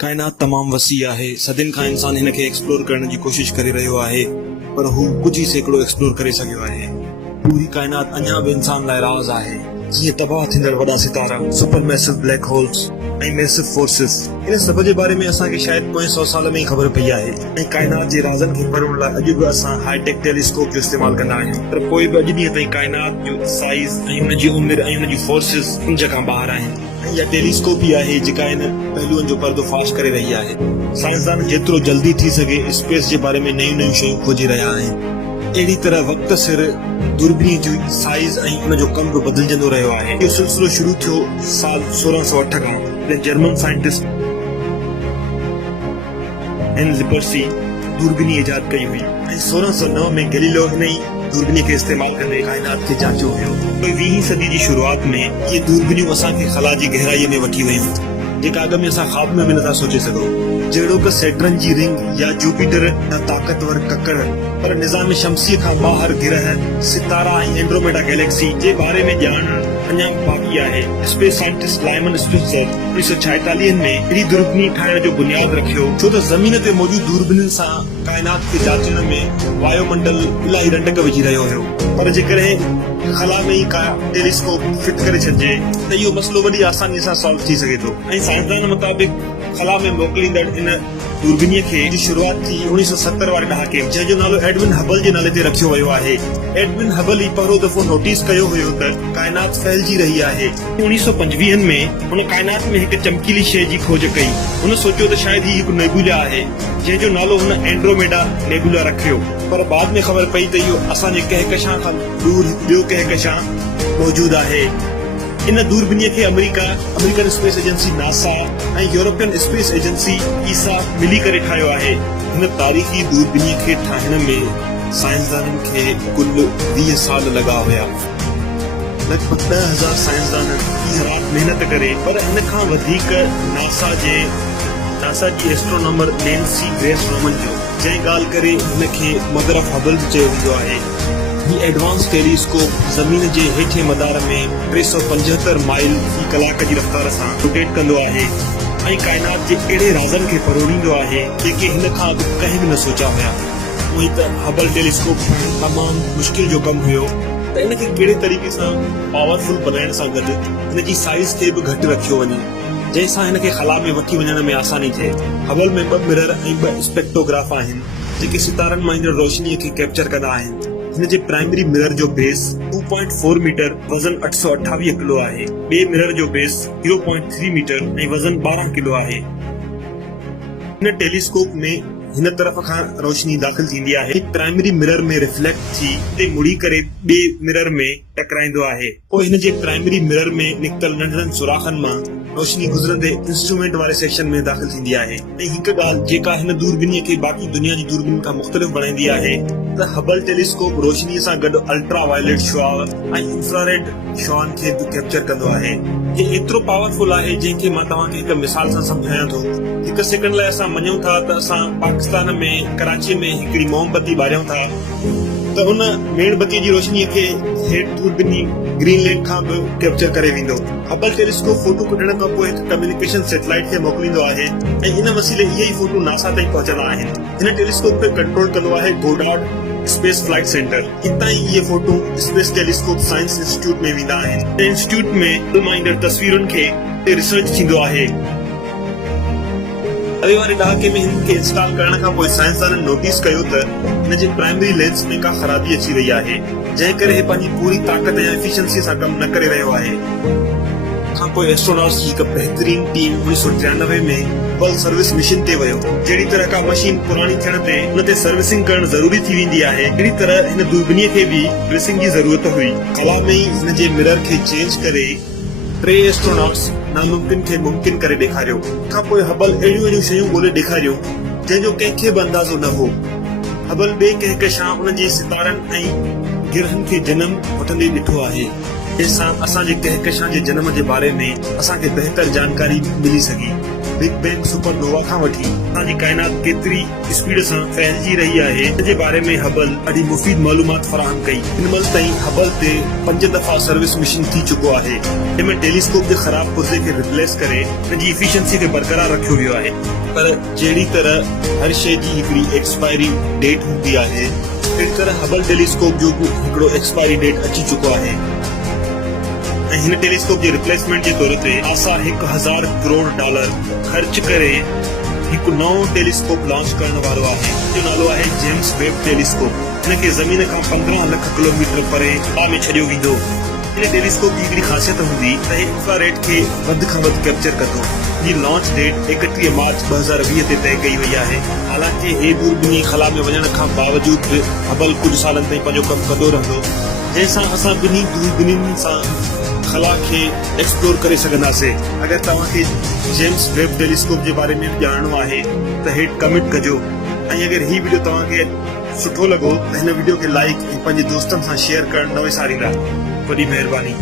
कायनात तमाम वसी आहे। सदिन खां इंसान हिन खे एक्सप्लोर करण जी कोशिश करे रहियो आहे, पर हू कुछ ही सैकड़ो एक्सप्लोर करे सघियो आहे। पूरी कायनात अञा भी इंसान लाइ राज़ आहे, जीअं तबाह थींदड़ वॾा सितारा, सुपर मैसिव ब्लैक होल्स ऐं मैसिव फोर्सिस। इन सभ जे बारे में असांखे शायद पोएं 100 साल में ही ख़बर पई आहे। ऐं कायनात जे राज़नि खे पढ़ण लाइ अॼु बि असां हाईटेक टेलीस्कोप जो इस्तेमाल कंदा आहियूं, पर पोइ बि अॼु ॾींहं ताईं कायनात जो साइज़ ऐं हुन जी उमिरि ऐं हुन जी फोर्सिस मुंहिंजे खां ॿाहिरि आहिनि। ऐं इहा टेलीस्कोप ई आहे जेका इन पहलुअनि जो पर्दोफाश करे रही आहे। साइंसदान जेतिरो जल्दी थी सघे स्पेस जे बारे में नयूं नयूं शयूं खोजे रहिया आहिनि। अहिड़ी तरह वक़्त सिर दूरबीनी जो साइज़ ऐं उन जो कम बि बदिलजंदो रहियो आहे। इहो सिलसिलो शुरू थियो साल 1608 खां, जॾहिं जर्मन साइंटिस्ट हेंस लिपर्सी दूरबीनी इजाद कई हुई ऐं 1609 में गैलीलियो हिन ई दूरबीनी खे इस्तेमाल कंदे कायनात खे जांचो हुयो। 20वीं सदी जी शुरुआत में इहे दूरबीनियूं असांखे ख़ला जी गहराईअ में वठी वयूं, जेका अॻ में असां ख़्वाब में बि नथा सोचे सघूं। जहिड़ो सैटर्न जी रिंग या जुपिटर या ताक़तवर ककड़, पर निज़ाम शमसी खां ॿाहिरि गिरह, सितारा ऐं एंड्रोमेडा गैलेक्सी जे बारे में ॼाणण अञा बाक़ी आहे। स्पेस साइंटिस्ट लाइमन स्पिट्जर 1946 में अहिड़ी दूरबीनी ठाहिण जो बुनियाद रखियो, छो त ज़मीन ते मौजूद दूरबीनियुनि सां कायनात खे जाचण में वायुमंडल इलाही रंडक विझी रहियो हुयो। पर जेकॾहिं ख़ला में ई का टेलीस्कोप फिट करे छॾिजे त इहो मसइलो वॾी आसानी सां सॉल्व थी सघे थो। ऐं साइंसदान मुताबिक़ ख़ला में मोकिलींदड़ इन दूरबीनीअ खे जी शुरुआत थी 1970 वारे ॾहाके, जंहिंजो नालो एडविन हबल जे नाले ते रखियो वियो आहे। एडविन हबल ई पहिरों दफ़ो नोटिस कयो हुयो त कायनात फैलिजी रही आहे। 1925 में हुन कायनात में हिकु चमकीली शइ जी खोज कई। हुन सोचियो त शायदि ही हिकु नेबुला आहे, जंहिंजो नालो हुन एंड्रोमेडा नेबुला रखियो। पर बाद में ख़बर पई त इहो असांजे कहकशां खां दूर ॿियो कहकशां मौजूदु आहे। इन दूरबीनीअ खे अमेरिकन स्पेस एजेंसी नासा ऐं यूरोपियन स्पेस एजेंसी ईसा मिली करे ठाहियो आहे। हिन तारीख़ी दूरबीनीअ खे ठाहिण में साइंसदाननि खे कुल 20 साल लॻा हुया। लॻभॻि 10,000 साइंसदान ॾींहुं राति महिनत करे, पर हिन खां वधीक नासा जी एस्ट्रोनॉमर नैन्सी ग्रेस रोमन जो, जंहिं ॻाल्हि करे हिन खे मदर ऑफ हबल बि चयो वेंदो आहे। ही एडवांस टेलीस्कोप ज़मीन जे हेठे मदार में 375 माइल फी कलाक जी रफ़्तार सां रोटेट कंदो आहे ऐं कायनात जे अहिड़े राज़नि खे परोड़ींदो आहे जेके हिन खां अॻु कंहिं बि न सोचा हुया। उअं त हबल टेलीस्कोप तमामु मुश्किल जो कमु हुयो त इन खे कहिड़े तरीक़े सां पावरफुल बनाइण सां गॾु हिन जी साइज़ खे बि घटि रखियो वञे, जंहिंसां हिन खे ख़ला में वठी वञण में आसानी थिए। हबल में 2 मिरर ऐं 2 स्पेक्ट्रोग्राफ आहिनि जेके सितारनि मां ईंदड़ रोशनीअ खे कैप्चर कंदा आहिनि। हिन जे प्राइमरी मिरर जो बेस 2.4 मीटर वज़न 828 किलो आहे। ॿिए मिरर जो बेस 0.3 मीटर ऐं वज़न 12 किलो आहे। हिन टेलीस्कोप में हिन तरफ़ खां रोशनी दाख़िल थींदी आहे, प्राइमरी मिरर में रिफ्लेक्ट थी ते मुड़ी करे ॿिए मिरर में टकराईंदो आहे। पोइ हिन जे प्राइमरी मिरर में निकितल नंढड़नि सुराखनि मां रोशनी गुज़रंदे इंस्ट्रूमेंट वारे सेक्शन में दाख़िल थींदी आहे। ऐं हिकु ॻाल्हि जेका हिन दूरबीनीअ खे बाक़ी दुनिया जी दूरबीनी खां मुख़्तलिफ़ बणाईंदी आहे त हबल टेलीस्कोप रोशनीअ सां गॾु अल्ट्रा वायलेट शुआ ऐं इंफ्रारेड शुआनि खे बि कैप्चर कंदो आहे। हे एतिरो पावरफुल आहे जंहिंखे मां तव्हांखे हिकु मिसाल सां सम्झायां थो। हिकु सेकंड लाइ असां मञूं था त असां पाकिस्तान में कराची में हिकिड़ी मोमबत्ती ॿारियूं था त उन मेणबत्तीअ जी रोशनीअ खे हेठि दूरबीनी ग्रीनलैंड खां बि कैप्चर करे वेंदो। हबल टेलीस्कोप फोटो कढण खां पोइ हिकु कम्युनिकेशन सैटेलाइट खे मोकिलींदो आहे ऐं इन वसीले इहे ई फोटो नासा ताईं पहुचंदा आहिनि। हिन टेलीस्कोप खे कंट्रोल कंदो आहे गोडार्ड स्पेस फ्लाइट सेंटर। हितां ई इहे photo space telescope science institute में वेंदा आहिनि। इंस्टीट्यूट में मां ईंदड़ तस्वीरुनि खे रिसर्च थींदो आहे। अॻे वारे ॾहाके में हिन खे इंस्टॉल करण खां पोइ साइंसदाननि नोटिस कयो त हिन जे प्राइमरी लेंस में का ख़राबी अची रही आहे, जंहिं करे हे पंहिंजी पूरी ताक़त ऐं एफिशिएंसी सां कमु न करे रहियो आहे। खां पोइ एस्ट्रोनॉट्स जी हिकु बहितरीन टीम 1993 में वर्ल्ड सर्विस मिशन ते वियो। जहिड़ी तरह का मशीन पुराणी थियण ते हुन ते सर्विसिंग करणु ज़रूरी थी वेंदी आहे, अहिड़ी तरह हिन दूरबीनीअ खे बि सर्विसिंग जी ज़रूरत हुई। ख़ला में ई हिन जे मिरर खे चेंज करे 3 एस्ट्रोनॉट्स नामुमकिन खे मुमकिन करे ॾेखारियो। खां पोइ हबल अहिड़ियूं शयूं ॻोल्हे ॾेखारियूं जंहिंजो कंहिंखे बि अंदाज़ो न हो। हबल ॿिए कहकशां उन जे सितारनि ऐं गिरहनि खे जनम वठंदे ॾिठो आहे, जंहिंसां असांजे कहकशां जे जनम जे बारे में असांखे बहितर जानकारी मिली सघी। बिग बैंग सुपरनोवा खां वठी असांजी काइनात केतिरी स्पीड सां फैलिजी रही आहे इन जे बारे में हबल ॾाढी मुफ़ीद मालूमात फराहम कई। हिन महिल ताईं हबल ते 5 दफ़ा सर्विस मिशन थी चुको आहे जंहिंमें टेलीस्कोप जे ख़राब पुर्ज़े खे रिप्लेस करे हिन जी इफिशिएंसी खे बरक़रार रखियो वियो आहे। पर जहिड़ी तरह हर शइ जी हिकिड़ी एक्सपायरी डेट हूंदी आहे अहिड़ी तरह हबल टेलीस्कोप जो बि हिकिड़ो एक्सपायरी डेट अची चुको आहे ऐं हिन टेलीस्कोप जे रिप्लेसमेंट जे तौर ते नासा $1000 करोड़ ख़र्च करे हिकु नओं टेलीस्कोप लॉन्च करण वारो आहे। जो नालो आहे जेम्स वेब टेलीस्कोप। हिन खे ज़मीन खां 15 लख किलोमीटर परे हवा में छॾियो वेंदो। हिन टेलीस्कोप जी हिकिड़ी ख़ासियत हूंदी त इंफ्रारेड खे वधि खां वधि कैप्चर कंदो। जी लॉन्च डेट 31 मार्च 2020 ते तय कई वई आहे। हालांकि हे दूरबीनी ख़ला में वञण खां बावजूद हबल कुझु सालनि ताईं पंहिंजो कमु कंदो रहंदो जंहिंसां असां ॿिन्ही दूरबीनियुनि सां ख़ला खे एक्सप्लोर करे सघंदासीं। अगरि तव्हांखे जेम्स वेब टेलीस्कोप जे बारे में ॼाणणो आहे त हेठि कमेंट कजो ऐं अगरि हीउ वीडियो तव्हांखे सुठो लॻो त हिन वीडियो खे लाइक ऐं पंहिंजे दोस्तनि सां शेयर करणु न विसारींदा। वॾी महिरबानी।